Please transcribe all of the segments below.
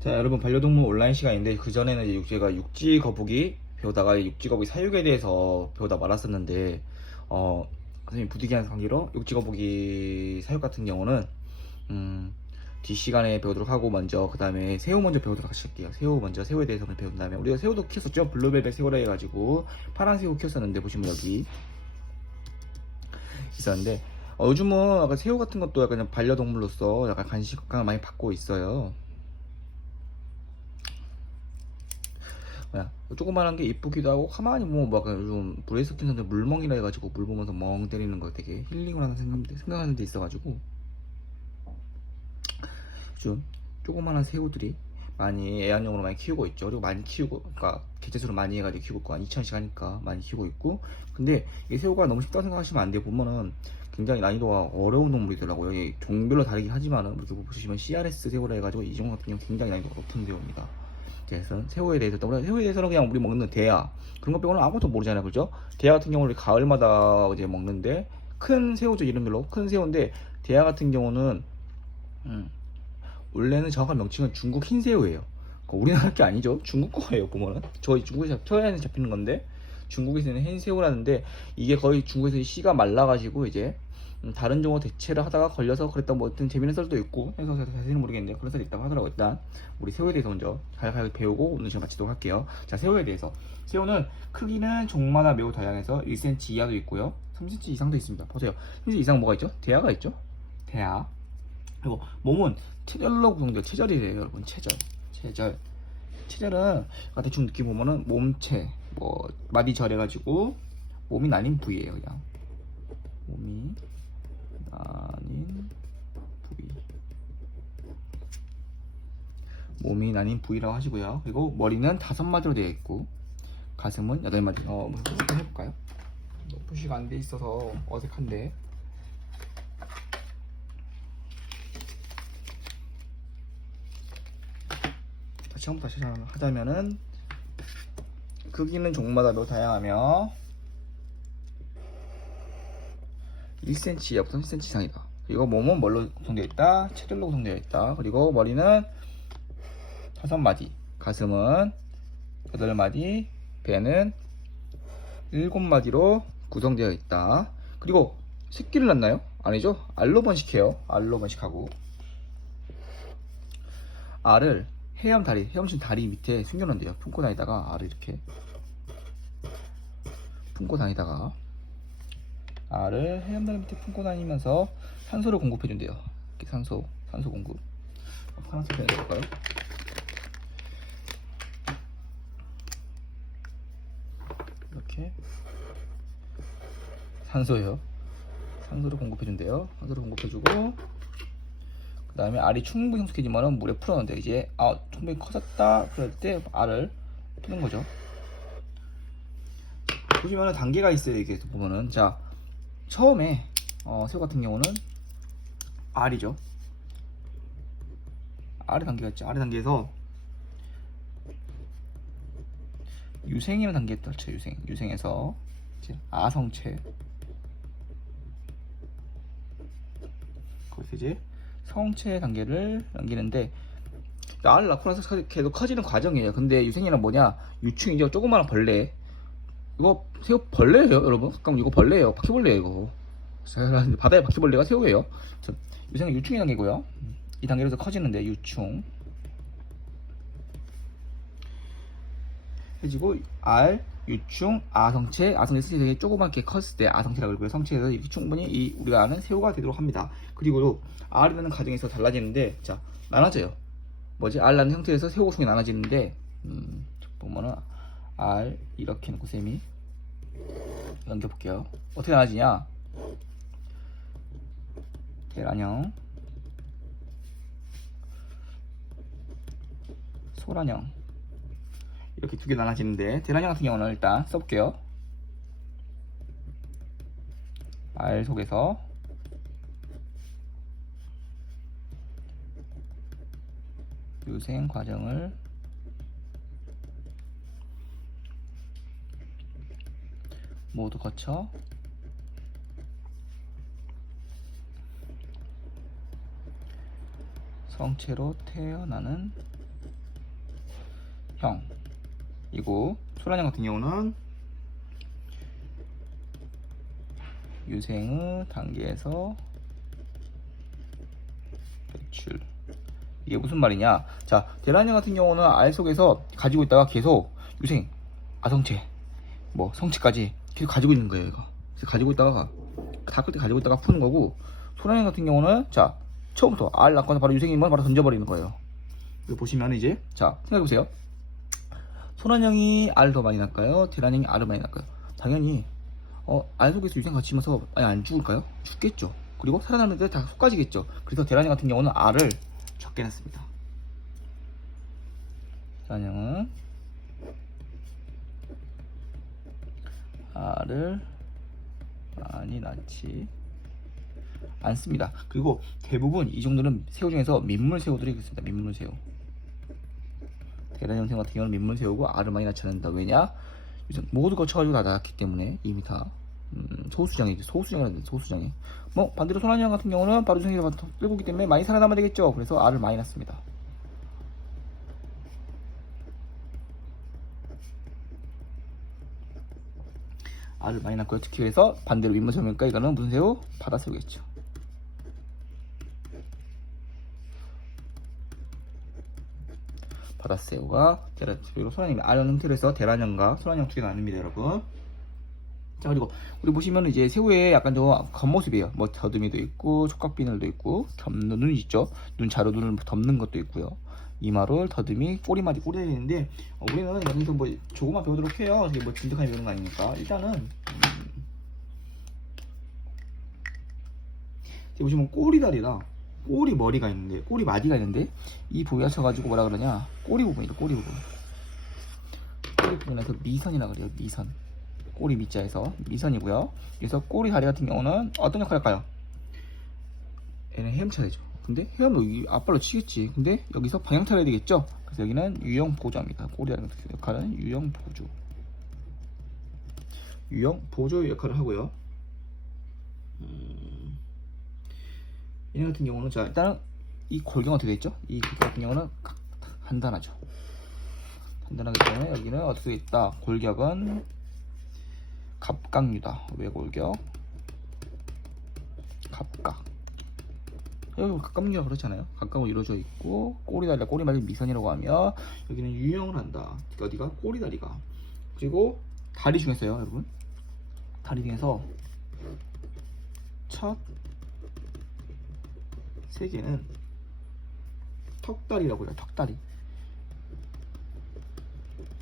자, 여러분, 반려동물 온라인 시간인데, 그전에는 이제 제가 육지 거북이 배우다가 육지 거북이 사육에 대해서 배우다 말았었는데, 선생님 부득이한 관계로 육지 거북이 사육 같은 경우는 뒷시간에 배우도록 하고, 먼저 그 다음에 새우 먼저 배우도록 하실게요. 새우에 대해서 배운 다음에, 우리가 새우도 키웠었죠. 블루벨벳 새우라 해가지고 파란 새우 키웠었는데, 보시면 여기 있었는데, 요즘은 약간 새우 같은 것도 약간 반려동물로서 약간 간식을 많이 받고 있어요. 뭐야, 조그만한 게 이쁘기도 하고, 가만히 막 요즘 브레이스 킨는데 물멍이라 해가지고 물 보면서 멍 때리는 거 되게 힐링을 하는 생각하는 데 있어가지고, 좀 조그만한 새우들이 많이 애완용으로 많이 키우고 있죠. 그리고 많이 키우고, 그러니까 개체수를 많이 해가지고 키우고 있고, 한 2,000씩 하니까 많이 키우고 있고. 근데 이 새우가 너무 쉽다고 생각하시면 안 돼. 보면은 굉장히 난이도가 어려운 동물이더라고요. 이게 종별로 다르긴 하지만은, 이렇게 보시면 CRS 새우라 해가지고 이 종류 같은 경우 굉장히 난이도가 높은 새우입니다. 그래서 새우에 대해서는 그냥 우리 먹는 대하 그런 것 빼고는 아무것도 모르잖아요, 그죠? 대하 같은 경우는 가을마다 이제 먹는데, 큰 새우죠, 이름별로 큰 새우인데, 대하 같은 경우는 음, 원래는 정확한 명칭은 중국 흰새우예요. 우리나라 게 아니죠. 중국 거예요. 보면은 저희 중국에서 터에는 잡히는 건데, 중국에서는 흰새우라는데, 이게 거의 중국에서 씨가 말라가지고 이제 다른 종어 대체를 하다가 걸려서 그랬던 뭐 어떤 재밌는 썰도 있고 해서 자세히는 모르겠는데, 그런 썰이 있다고 하더라고요. 일단 우리 새우에 대해서 먼저 갈갈 배우고 오늘 시간 마치도록 할게요. 자, 새우에 대해서. 새우는 크기는 종마다 매우 다양해서 1cm 이하도 있고요, 3cm 이상도 있습니다. 보세요. 3cm 이상 뭐가 있죠? 대하가 있죠. 대하. 그리고 몸은 체절로 구성되어 체절이래요, 여러분. 체절은 대충 느낌 보면은 몸체, 뭐 마디절 해가지고 몸이 나뉜 부위예요. 그냥 몸이 나뉜 부위, 몸이 나뉜 부위라고 하시고요. 그리고 머리는 5마디로 되어 있고, 가슴은 8마디. 한번 해볼까요? 푸시가 안 돼 있어서 어색한데. 처음부터 다시 하자면은, 크기는 종마다 매우 다양하며 1cm 이하부터 3cm 이상이다. 그리고 몸은 뭘로 구성되어 있다? 체절로 구성되어 있다. 그리고 머리는 5마디, 가슴은 8마디, 배는 7마디로 구성되어 있다. 그리고 새끼를 낳나요? 아니죠. 알로 번식해요. 알로 번식하고, 알을 헤엄친 다리 밑에 숨겨놓는데요. 품고 다니다가, 알을 이렇게 품고 다니다가 알을 헤엄다리 밑에 품고 다니면서 산소를 공급해준대요. 이렇게 산소 공급. 파란색 펜을 볼까요? 이렇게 산소예요. 산소를 공급해준대요. 산소를 공급해주고, 그 다음에 알이 충분히 성숙해지면 물에 풀어놓는데, 이제 충분히 커졌다 그럴 때 알을 푸는 거죠. 보시면은 단계가 있어요. 이게 보면은, 자, 처음에 새우 같은 경우는 알이죠. 알의 단계가 있죠. 알의 단계에서 유생이라는 단계에 떨쳐. 유생에서 이제 아성체, 거기서 이제 성체 단계를 넘기는데, 알을 낳고 나서 계속 커지는 과정이에요. 근데 유생이란 뭐냐? 유충이죠. 조그마한 벌레. 이거 새우 벌레예요, 여러분. 잠깐, 이거 벌레예요. 바퀴벌레예요, 이거. 바다의 바퀴벌레가 새우예요. 유생은 유충의 단계고요. 이 단계에서 커지는데, 유충 해지고, 알, 유충, 아성체 되게 조그맣게 컸을 때 아성체라고 그러고요. 성체에서 충분히 우리가 아는 새우가 되도록 합니다. 그리고 알이 낳는 과정에서 달라지는데, 자, 나눠져요. 알 낳는 형태에서 새우 구성이 나눠지는데, 보면은 알 이렇게 놓고 쌤이 넘겨볼게요. 어떻게 나눠지냐? 계란형, 소란형, 이렇게 두 개 나눠지는데, 계란형 같은 경우는 일단 써볼게요. 알 속에서 유생 과정을 모두 거쳐 성체로 태어나는 이고 소란형 같은 경우는 유생의 단계에서 배출. 이게 무슨 말이냐? 자, 대란형 같은 경우는 알 속에서 가지고 있다가 계속 유생, 아성체, 뭐 성체까지 계속 가지고 있는 거예요. 이거. 그래서 가지고 있다가 다 끝에 가지고 있다가 푸는 거고, 소란형 같은 경우는 자 처음부터 알 낳고서 바로 유생이면 바로 던져버리는 거예요. 여기 보시면 이제 자 생각해보세요. 소란형이 알을 더 많이 낳을까요? 대란형이 알을 많이 낳을까요? 당연히 알 속에서 유생 같이 있면서 아니 안 죽을까요? 죽겠죠. 그리고 살아남는 데 다 속까지겠죠. 그래서 대란형 같은 경우는 알을 적게 낳습니다. 대란형은 알을 많이 낳지 않습니다. 그리고 대부분 이 정도는 새우 중에서 민물새우들이 있습니다. 민물새우. 대란형 새우 같은 경우는 민물새우고 알을 많이 낳지 않는다. 왜냐? 모두 거쳐가지고 다 낳았기 때문에 이미 다 소수장이죠. 소수장이. 뭐 반대로 소란형 같은 경우는 바로 유생에서 끌고 있기 때문에 많이 살아남아야 되겠죠. 그래서 알을 많이 낳습니다. 알을 많이 낳고요. 특히 그래서 반대로 민물새우니까 이거는 무슨 새우? 바다새우겠죠. 바다새우가 그리고 소란형이 알 형태로 해서 대란형과 소란형 두 개가 나뉩니다, 여러분. 자, 그리고 우리 보시면 이제 새우에 약간 좀 겉모습이에요. 뭐 더듬이도 있고 촉각비늘도 있고 눈 있죠. 눈 자로 눈을 덮는 것도 있고요. 이마를 더듬이 꼬리마디 꼬리가 있는데 우리는 여기서 뭐 조금만 배우도록 해요. 이게 뭐 진득하게 배우는 거 아니니까 일단은 보시면 꼬리다리랑 꼬리 머리가 있는데 꼬리 마디가 있는데 이 부위 하셔가지고 뭐라 그러냐 꼬리 부분이다. 꼬리 부분에서 미선이라 그래요. 미선. 꼬리 밑자에서 미선이고요. 그래서 꼬리 다리 같은 경우는 어떤 역할을 할까요? 얘는 헤엄쳐야 되죠. 근데 헤엄도 앞발로 치겠지. 근데 여기서 방향 차려야 되겠죠. 그래서 여기는 유형 보조입니다. 꼬리 다리 같은 역할은 유형 보조. 유형 보조 역할을 하고요. 얘네 같은 경우는 자 일단은 이 골경 어떻게 되겠죠? 이 골경 같은 경우는 간단하죠. 간단하기 때문에 여기는 어떻게 되어 있다. 골격은 갑각류다. 왜 골격? 갑각. 여기 갑각류가 그렇잖아요. 갑각으로 이루어져 있고 꼬리다리가 꼬리말이 미선이라고 하며 여기는 유형을 한다. 어디가? 꼬리다리가. 그리고 다리 중에서요, 여러분. 다리 중에서 첫 세 개는 턱다리라고 해요.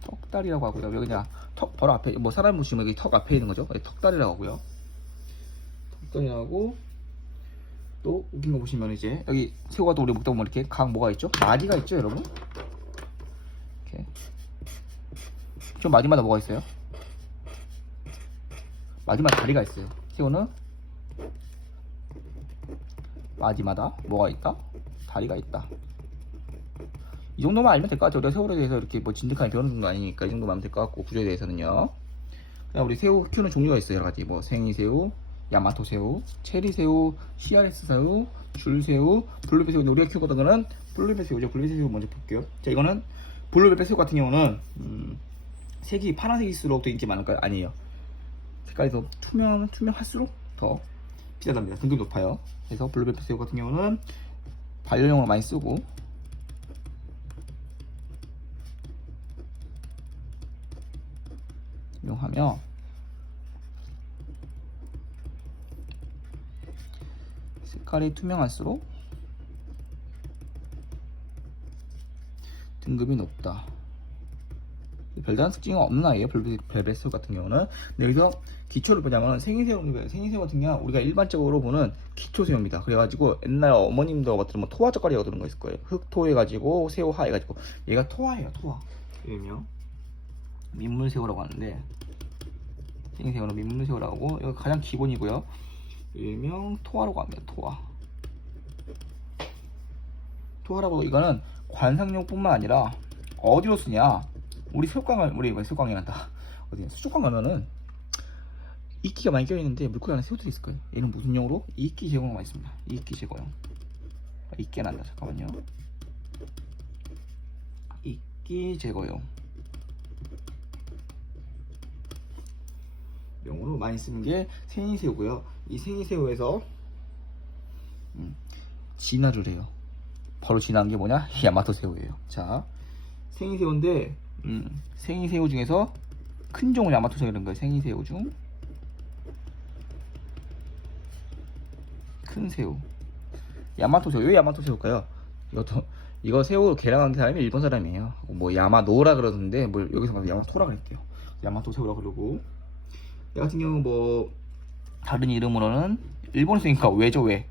턱다리라고 하고요. 여기 그냥 턱 바로 앞에 뭐 사람 보시면 여기 턱 앞에 있는 거죠. 턱다리라고 하고요. 턱다리라고 또 웃긴 거 보시면 이제 여기 새우가 또 우리 먹다 보면 이렇게 각 뭐가 있죠? 마디가 있죠, 여러분. 이렇게 좀 마디마다 뭐가 있어요? 마디마다 다리가 있어요. 새우는 마디마다 뭐가 있다? 다리가 있다. 이 정도만 알면 될 것 같아요. 우리가 새우에 대해서 이렇게 뭐 진득하게 배우는 건 아니니까 이 정도만 하면 될 것 같고 구조에 대해서는요. 그다음 우리 새우 키우는 종류가 있어요. 여러 가지 뭐 생이새우, 야마토새우, 체리새우, CRS새우, 줄새우, 블루베리 새우. 우리가 키우거든 거는 블루베리 새우죠. 블루베리 새우 먼저 볼게요. 자, 이거는 블루베리 새우 같은 경우는 색이 파란색일수록 더 인기 많을까요? 아니에요. 색깔이 더 투명할수록 더 비싸답니다. 등급이 높아요. 그래서 블루베리 새우 같은 경우는 반려용으로 많이 쓰고 이용하며 색깔이 투명할수록 등급이 높다. 별다른 특징은 없는 아이예요. 블루베리 새우 같은 경우는. 근데 여기서 기초를 보자면 생이새우 같은 경우는 우리가 일반적으로 보는 기초새우입니다. 그래가지고 옛날 어머님들 같은 뭐 토화젓가락이라고 들은 거 있을 거예요. 흑토 해가지고 새우하 해가지고 얘가 토화예요. 토화. 일명 민물새우라고 하는데 생이새우는 민물새우라고 하고 이거 가장 기본이고요. 일명 토화라고 합니다. 토화라고. 이거는 관상용뿐만 아니라 어디로 쓰냐? 우리 수족관이란다. 어디 수족관 가면은 이끼가 많이 껴있는데 물고기 안에 새우들이 있을 거예요. 얘는 무슨 용으로? 이끼 제거용 많이 씁니다. 이끼 제거용. 이끼가 난다. 잠깐만요. 새끼 제거용 용으로 많이 쓰는 게 생이새우고요. 이 생이새우에서 진화를 해요. 바로 진화한 게 뭐냐? 야마토새우예요. 자, 생이새우인데 생이새우 중에서 큰 종을 야마토새우 이런 거예요. 생이새우 중 큰 새우 야마토새우. 왜 야마토새우일까요? 이거 새우 개량한 사람이 일본 사람이에요. 뭐 야마노라 그러던데 뭐 여기서 가서 야마토라 그랬대요. 야마토새우라 그러고, 얘 같은 경우 뭐 다른 이름으로는 일본 새우니까 왜죠? 왜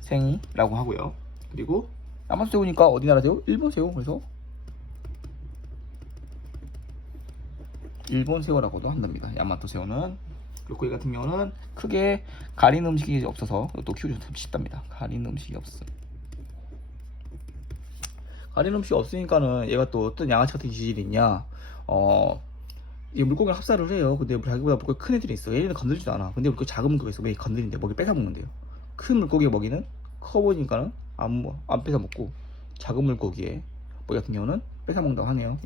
생이라고 하고요. 그리고 야마토새우니까 어디 나라 새우? 일본 새우. 그래서 일본 새우라고도 한답니다. 야마토새우는. 그리고 얘 같은 경우는 크게 가리는 음식이 없어서 또 키우기 좀 쉽답니다. 가리는 음식이 없어. 가리는 음식이 없으니까는 얘가 또 어떤 양아치 같은 기질이 있냐? 이 물고기랑 합사를 해요. 근데 자기보다 물고기 큰 애들이 있어. 얘는 건들지도 않아. 근데 물고기 작은 물고기 있어. 왜 건드린대? 먹이 뺏어 먹는데요. 큰 물고기 먹이는 커 보이니까는 안 뺏어 먹고, 작은 물고기의 먹이 같은 경우는 뺏어 먹는다고 하네요.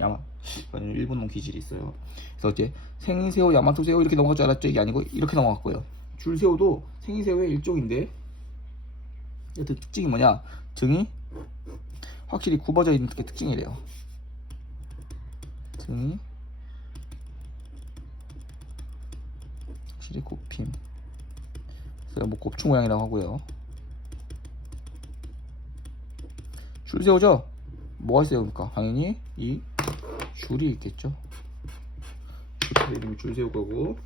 일본 놈 기질이 있어요. 그래서 이제 생새우, 야마토새우 이렇게 넘어갈 줄 알았죠? 이게 아니고 이렇게 넘어갔고요. 줄새우도 생새우의 일종인데, 여튼 특징이 뭐냐? 등이 확실히 굽어져 있는 게 특징이래요. 등이 확실히 굽힘. 그래서 뭐 곱추 모양이라고 하고요. 줄새우죠? 뭐가 있어요? 그러니까 당연히 이 줄이 있겠죠. 줄 이름이 줄새우 거고,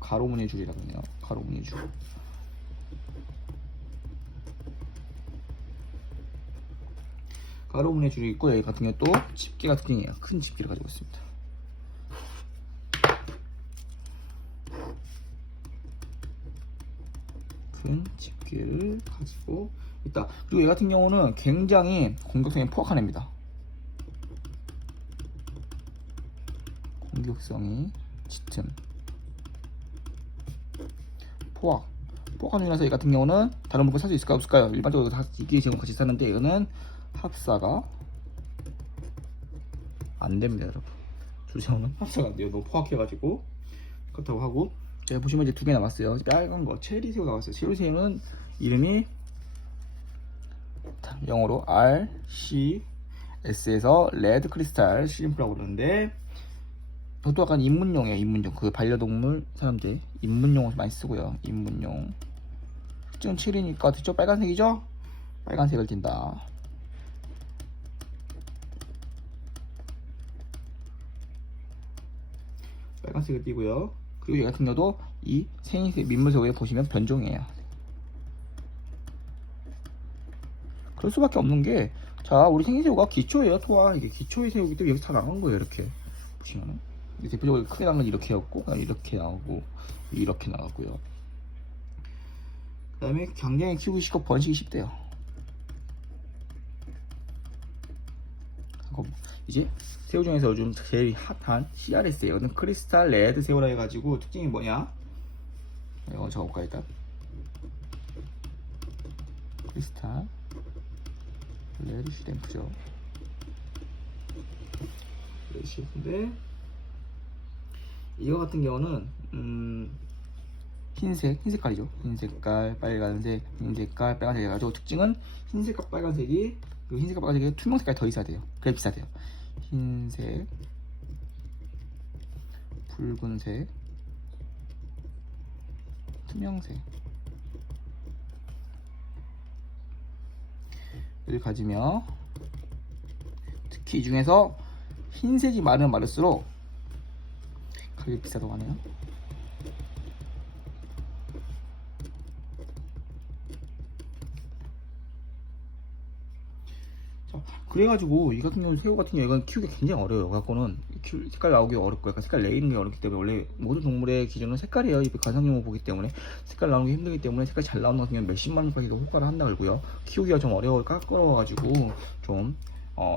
가로무늬 줄이라고 하네요. 가로무늬 줄. 가로무늬 줄이 있고, 여기 같은 경우 또 집게가 특징이에요. 큰 집게를 가지고 있습니다. 큰 집게를 가지고 있다. 그리고 얘 같은 경우는 굉장히 공격성이 포악한 애입니다. 공격성이 짙은 포악한 중이라서 얘 같은 경우는 다른 물고기 살 수 있을까요? 없을까요? 일반적으로 다 이게 지금 같이 사는데 이거는 합사가 안 됩니다, 여러분. 줄새우는 합사가 안 돼요. 너무 포악해가지고. 그렇다고 하고, 제가 보시면 이제 2개 남았어요. 빨간 거 체리새우 나왔어요. 체리새우는 이름이 영어로 RCS에서 레드 크리스탈 시림프라고 그러는데, 저도 약간 입문용이에요. 입문용. 그 반려동물 사람들 입문용으로 많이 쓰고요. 입문용. 지금 체리니까 그쵸? 빨간색이죠? 빨간색을 띈다. 빨간색을 띄고요. 그리고 얘 같은 경우도 이 생이새 민물새우에 보시면 변종이에요. 그럴 수밖에 없는 게, 자, 우리 생이새우가 기초예요. 토와 이게 기초의 새우기 때문에 여기서 다 나간 거예요. 이렇게 보시면은 대표적으로 크게 나간 건 이렇게였고, 이렇게 나오고, 이렇게 나왔고요. 그 다음에 굉장히 키우기 쉽고 번식이 쉽대요. 이제 새우 중에서 요즘 제일 핫한 CRS예요. 이거는 크리스탈 레드 새우라 해가지고 특징이 뭐냐? 이거 적어볼까 일단. 크리스탈 레드 시램프죠. 레드 시램프인데, 이거 같은 경우는 흰 색깔이죠. 흰 색깔, 빨간색, 흰 색깔, 빨간색 해가지고 특징은 흰색과 빨간색이, 그 흰색과 빨간색이 투명 색깔이 더 있어야 돼요. 그래 비싸대요. 흰색, 붉은색, 투명색 을 가지며, 특히 이 중에서 흰색이 많으면 많을수록 가격이 비싸다고 하네요. 자, 그래가지고 이 같은 경우 새우 같은 경우 이건 키우기 굉장히 어려워요. 갖고는 색깔 나오기 어렵고, 약간 색깔 내리는 게 어렵기 때문에, 원래 모든 동물의 기준은 색깔이에요. 이 가상용어 보기 때문에 색깔 나오는 게 힘들기 때문에, 색깔 잘 나오는 같은 경우 몇십만 원까지도 효과를 한다 그러고요. 키우기가 좀 까다로워가지고 좀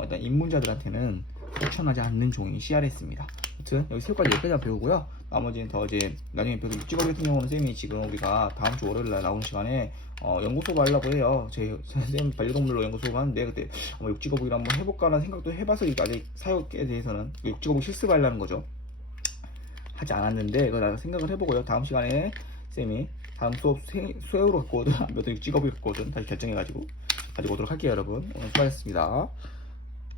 일단 입문자들한테는 추천하지 않는 종이 CRS입니다. 아무튼 여기 새우까지 여기까지만 배우고요. 나머지는 더 이제 나중에 배우 육지거리 같은 경우는 쌤이 지금 우리가 다음 주 월요일 날 나오는 시간에 연구 수업 하려고 해요. 쌤 반려동물로 연구 수업 하는데 그때 육지거북이를 한번 해볼까라는 생각도 해봐서 이거 아직 사육에 대해서는 육지거북 실습하려는 거죠. 하지 않았는데 그거 나 생각을 해보고요. 다음 시간에 쌤이 다음 수업 새우로 갖고 오든 몇 육지거북이 갖고 오든 다시 결정해가지고 가지고 오도록 할게요, 여러분. 오늘 수고하셨습니다.